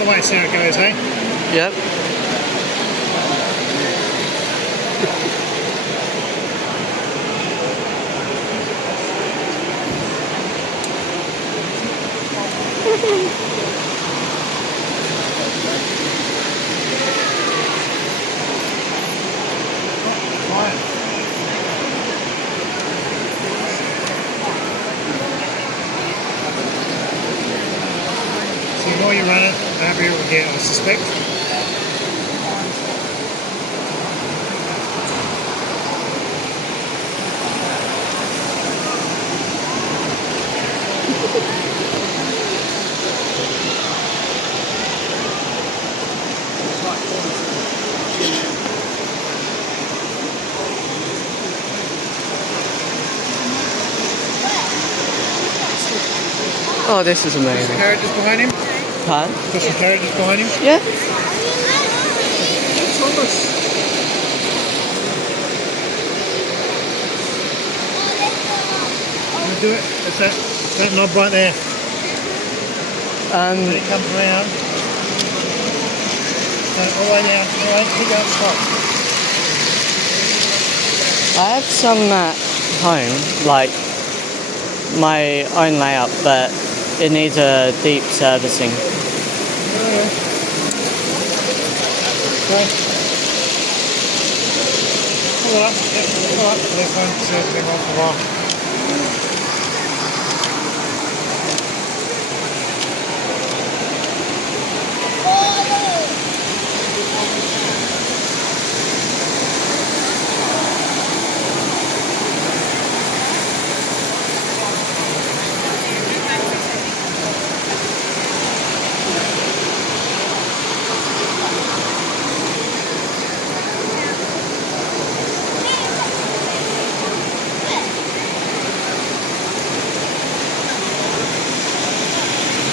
other way, see how it goes, eh? Yep. So the more you run it, the happier it will get, I suspect. Oh, this is Just the amazing. carriages behind him? Huh? Just the carriages behind him? Yeah. It's almost... Do it. It's that knob right there. Then it comes around. So all the way down. All right, keep going, stop. I have some at home, like my own layout, but it needs a deep servicing. Okay. Pull it up. Yep, pull it up. They're going to serve them off a while.